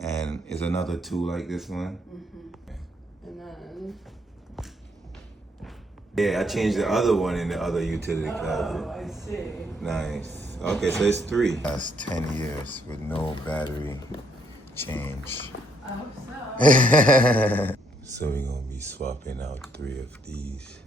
And is another 2 like this one? And then... Yeah, I changed the other one in the other utility closet. Oh, I see. Nice. Okay, so it's 3. That's 10 years with no battery change. I hope so. So we're gonna be swapping out 3 of these.